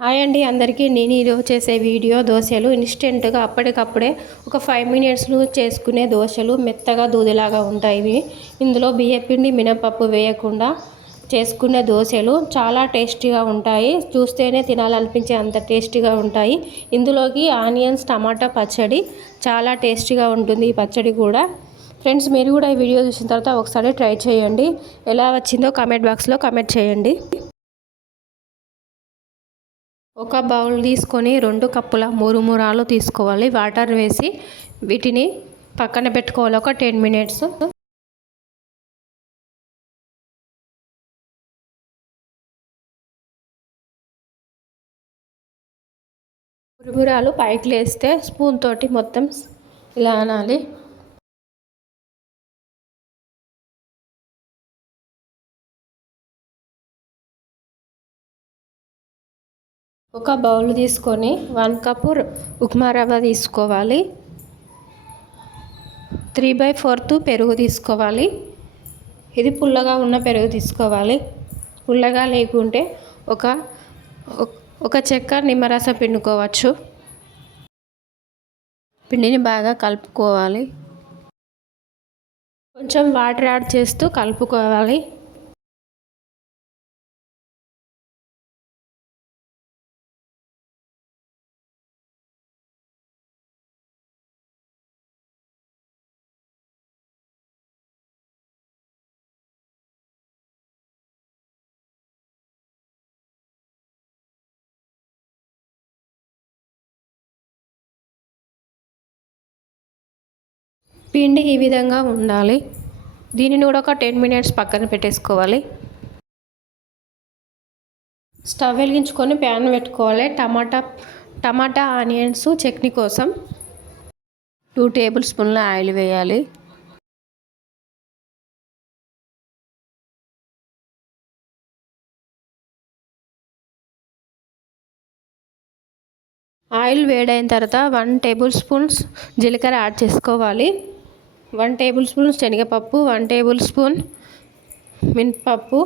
Hi అండి అందరికీ. నేను ఈరోజు చేసే వీడియో దోశలు ఇన్స్టెంట్గా అప్పటికప్పుడే ఒక 5 మినిట్స్లో చేసుకునే దోశలు మెత్తగా దూదిలాగా ఉంటాయి ఇవి. ఇందులో బియ్యపిండి మినపప్పు వేయకుండా చేసుకునే దోశలు చాలా టేస్టీగా ఉంటాయి. చూస్తేనే తినాలనిపించే అంత టేస్టీగా ఉంటాయి. ఇందులోకి ఆనియన్స్ టమాటా పచ్చడి చాలా టేస్టీగా ఉంటుంది. ఈ పచ్చడి కూడా ఫ్రెండ్స్ మీరు కూడా ఈ వీడియో చూసిన తర్వాత ఒకసారి ట్రై చేయండి. ఎలా వచ్చిందో కామెంట్ బాక్స్లో కామెంట్ చేయండి. ఒక బౌల్ తీసుకొని 2 కప్పుల మురుమురాలు తీసుకోవాలి. వాటర్ వేసి వీటిని పక్కన పెట్టుకోవాలి ఒక 10 మినిట్స్. మురుమురాలు పైకి లేస్తే స్పూన్ తోటి మొత్తం ఇలా అనాలి. ఒక బౌల్ తీసుకొని 1 కప్పు ఉప్మా రవ్వ తీసుకోవాలి. 3/4 పెరుగు తీసుకోవాలి. ఇది పుల్లగా ఉన్న పెరుగు తీసుకోవాలి. పుల్లగా లేకుంటే ఒక చెక్క నిమ్మరసం పిండుకోవచ్చు. పిండిని బాగా కలుపుకోవాలి. కొంచెం వాటర్ యాడ్ చేస్తూ కలుపుకోవాలి. పిండి ఈ విధంగా ఉండాలి. దీనిని కూడా ఒక 10 మినిట్స్ పక్కన పెట్టేసుకోవాలి. స్టవ్ వెలిగించుకొని ప్యాన్ పెట్టుకోవాలి. టమాటా ఆనియన్స్ చట్నీ కోసం 2 టేబుల్ స్పూన్ల ఆయిల్ వేయాలి. ఆయిల్ వేడైన తర్వాత 1 టేబుల్ స్పూన్స్ జీలకర్ర యాడ్ చేసుకోవాలి. 1 టేబుల్ స్పూన్ శనగపప్పు, 1 టేబుల్ స్పూన్ మినపప్పు,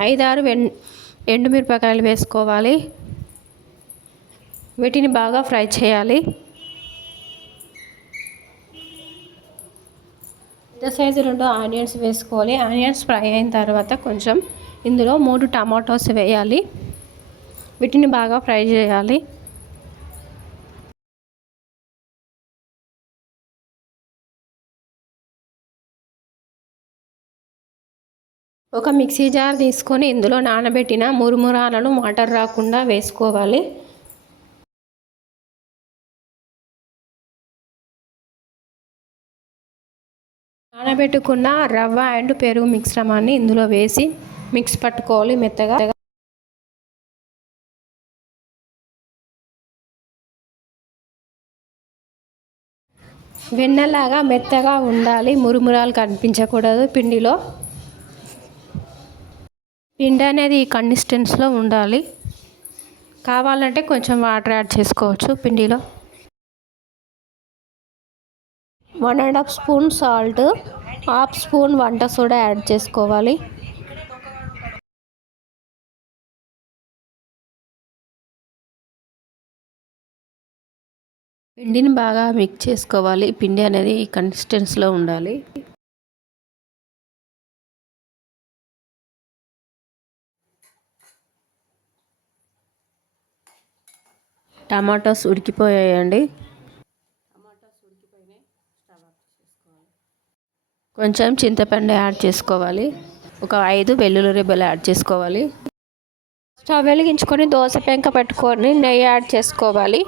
5-6 ఎండుమిరపకాయలు వేసుకోవాలి. వీటిని బాగా ఫ్రై చేయాలి. పెద్ద సైజు 2 ఆనియన్స్ వేసుకోవాలి. ఆనియన్స్ ఫ్రై అయిన తర్వాత కొంచెం ఇందులో 3 టమాటోస్ వేయాలి. వీటిని బాగా ఫ్రై చేయాలి. ఒక మిక్సీ జార్ తీసుకొని ఇందులో నానబెట్టిన మురుమురాలను వాటర్ రాకుండా వేసుకోవాలి. నానబెట్టుకున్న రవ్వ అండ్ పెరుగు మిశ్రమాన్ని ఇందులో వేసి మిక్స్ పట్టుకోవాలి మెత్తగా. వెన్నలాగా మెత్తగా ఉండాలి. మురుమురాలు కనిపించకూడదు పిండిలో. పిండి అనేది ఈ కన్సిస్టెన్సీలో ఉండాలి. కావాలంటే కొంచెం వాటర్ యాడ్ చేసుకోవచ్చు పిండిలో. 1½ స్పూన్ సాల్ట్, 1/2 స్పూన్ వంట సోడా యాడ్ చేసుకోవాలి. పిండిని బాగా మిక్స్ చేసుకోవాలి. పిండి అనేది ఈ కన్సిస్టెన్సీలో ఉండాలి. టమాటాస్ ఉడికిపోయాయండి. కొంచెం చింతపండు యాడ్ చేసుకోవాలి. ఒక 5 వెల్లుల్లి రెబ్బలు యాడ్ చేసుకోవాలి. స్టవ్ వెలిగించుకొని దోశ పెంక పెట్టుకొని నెయ్యి యాడ్ చేసుకోవాలి.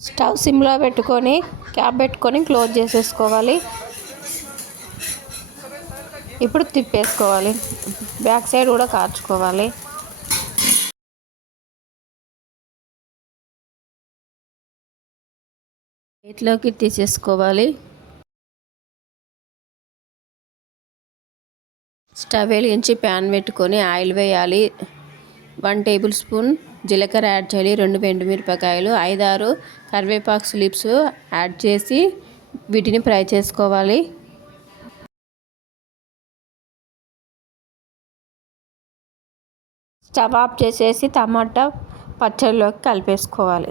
స్టవ్ సిమ్లో పెట్టుకొని క్యాప్ పెట్టుకొని క్లోజ్ చేసేసుకోవాలి. ఇప్పుడు తిప్పేసుకోవాలి. బ్యాక్ సైడ్ కూడా కాల్చుకోవాలి. ప్లేట్లోకి తీసేసుకోవాలి. స్టవ్ వెలిగించి ప్యాన్ పెట్టుకొని ఆయిల్ వేయాలి. 1 టేబుల్ స్పూన్ జీలకర్ర యాడ్ చేయాలి. 2 ఎండుమిరపకాయలు, 5-6 కరివేపాకు లీవ్స్ యాడ్ చేసి వీటిని ఫ్రై చేసుకోవాలి. స్టవ్ ఆఫ్ చేసేసి టమాటా పచ్చడిలోకి కలిపేసుకోవాలి.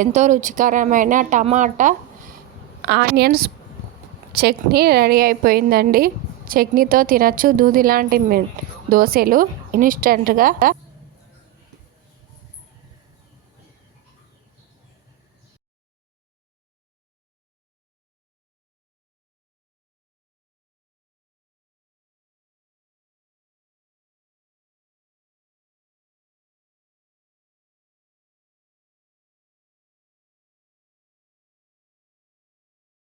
ఎంతో రుచికరమైన టమాటా ఆనియన్స్ చట్నీ రెడీ అయిపోయిందండి. చట్నీతో తినచ్చు. దూది లాంటి దోశలు ఇన్స్టెంట్గా